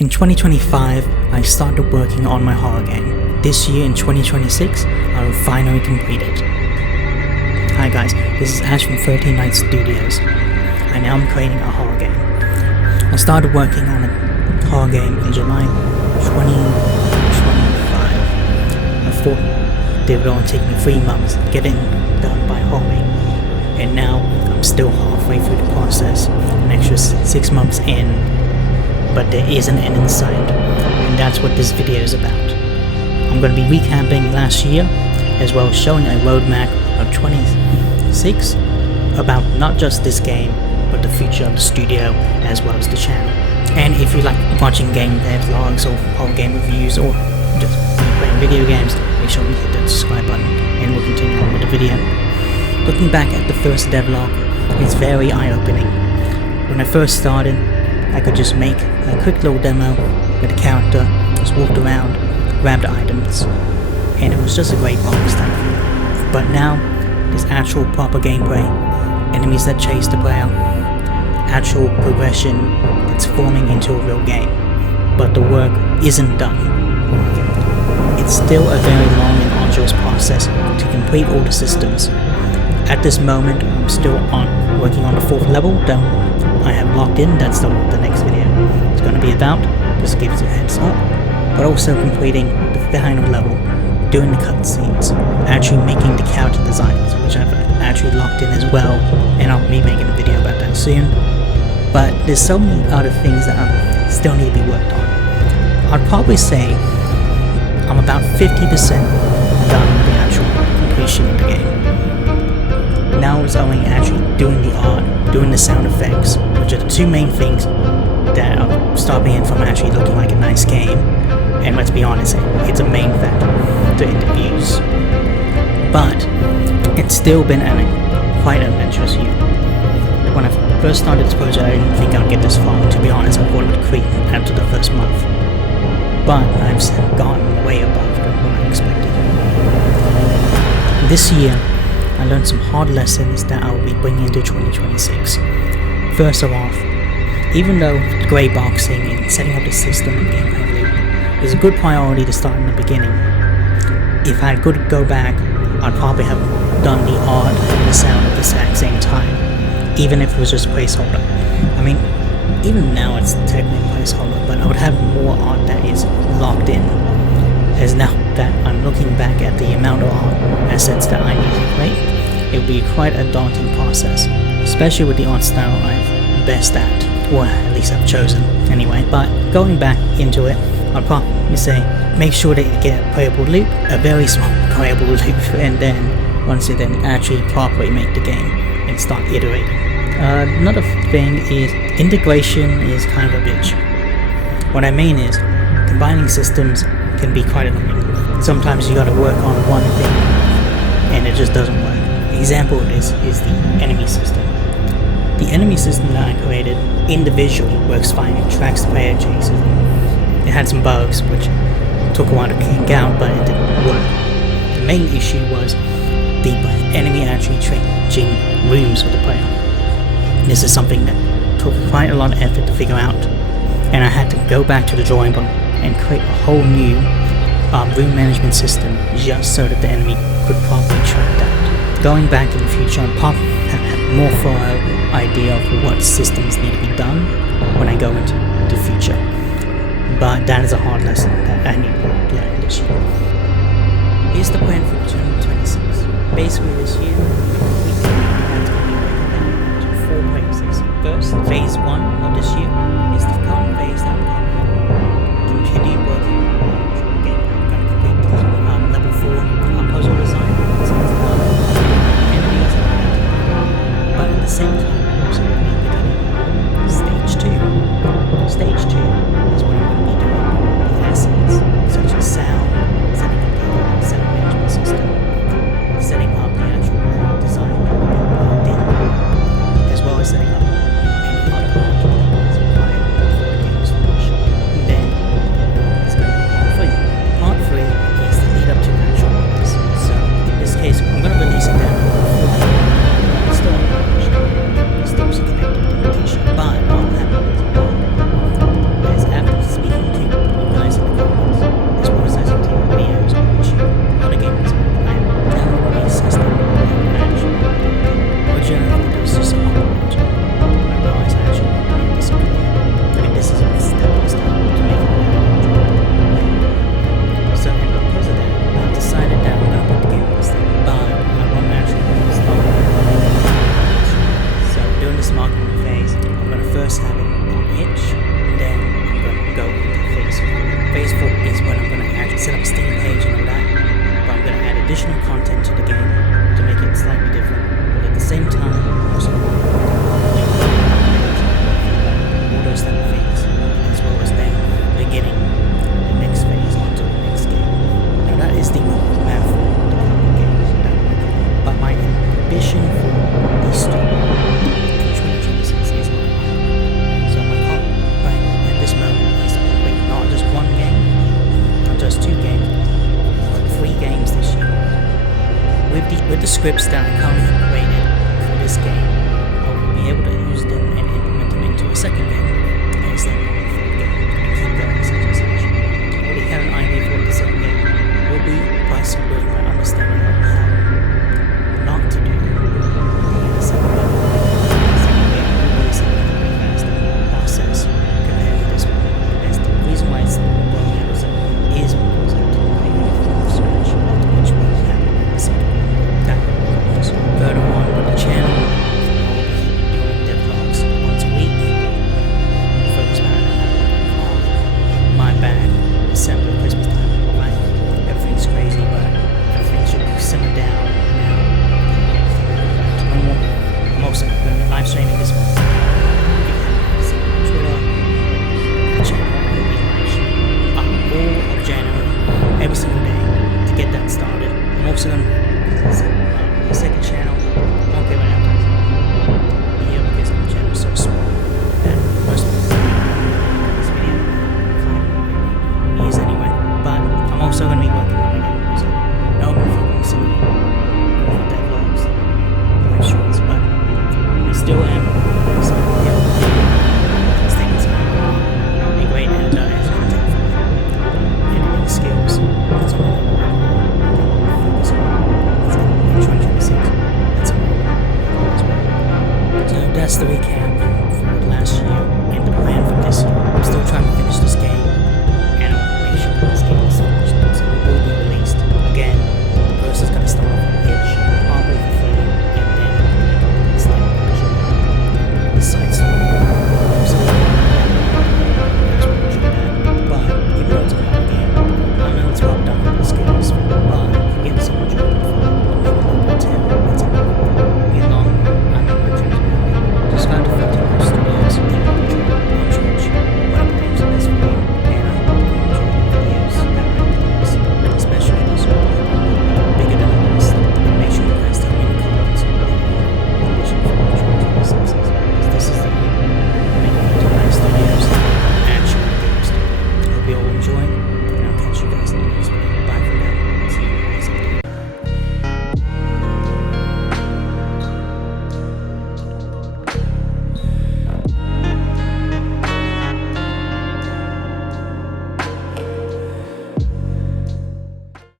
In 2025, I started working on my horror game. This year in 2026, I will finally complete it. Hi guys, this is Ash from 13 Night Studios. I now am creating a horror game. I started working on a horror game in July 2025. I thought it would only take me 3 months to get it done by holiday. And now I'm still halfway through the process, an extra 6 months in. But there is an end in sight, and that's what this video is about. I'm going to be recapping last year, as well as showing a roadmap of 26 about not just this game, but the future of the studio, as well as the channel. And if you like watching game devlogs or horror game reviews, or just playing video games, make sure you hit that subscribe button, and we'll continue on with the video. Looking back at the first devlog, it's very eye-opening. When I first started, I could just make a quick little demo with a character, just walked around, grabbed items, and it was just a great box type. But now, there's actual proper gameplay, enemies that chase the player, actual progression that's forming into a real game. But the work isn't done. It's still a very long and arduous process to complete all the systems. At this moment, I'm still working on the 4th level, though I have locked in. That's the next video it's going to be about, just gives you a heads up. But also completing the final level, doing the cutscenes, actually making the character designs, which I've actually locked in as well, and I'll be making a video about that soon. But there's so many other things that still need to be worked on. I'd probably say I'm about 50% done with the actual completion of the game. Now it's only actually doing the art, doing the sound effects, which are the 2 main things that are stopping it from actually looking like a nice game. And let's be honest, it's a main factor in the views. But it's still been quite an adventurous year. When I first started this project, I didn't think I'd get this far. To be honest, I thought it would creep after the first month. But I've gotten way above what I expected. This year, I learned some hard lessons that I will be bringing into 2026. First of all, even though grey boxing and setting up the system and gameplay loop is a good priority to start in the beginning, if I could go back, I'd probably have done the art and the sound at the exact same time, even if it was just a placeholder. I mean, even now it's technically a placeholder, but I would have more art that is locked in, as now that I'm looking back at the amount of art assets that I need to create, it would be quite a daunting process, especially with the art style I'm best at, or at least I've chosen anyway. But going back into it, I'll probably say make sure that you get a playable loop, a very small playable loop, and then once you then actually properly make the game and start iterating. Another thing is integration is kind of a bitch. What I mean is combining systems can be quite annoying. Sometimes you gotta work on one thing and it just doesn't work. An example of this is the enemy system. The enemy system that I created individually works fine. It tracks the player, chases them. It had some bugs which took a while to kink out, but it didn't work. The main issue was the enemy actually changing rooms with the player. This is something that took quite a lot of effort to figure out, and I had to go back to the drawing board and create a whole new room management system just so that the enemy could properly track that. Going back in the future, I'll probably have a more thorough idea of what systems need to be done when I go into the future. But that is a hard lesson that I need to learn this year. Here's the plan for 2026. Basically this year,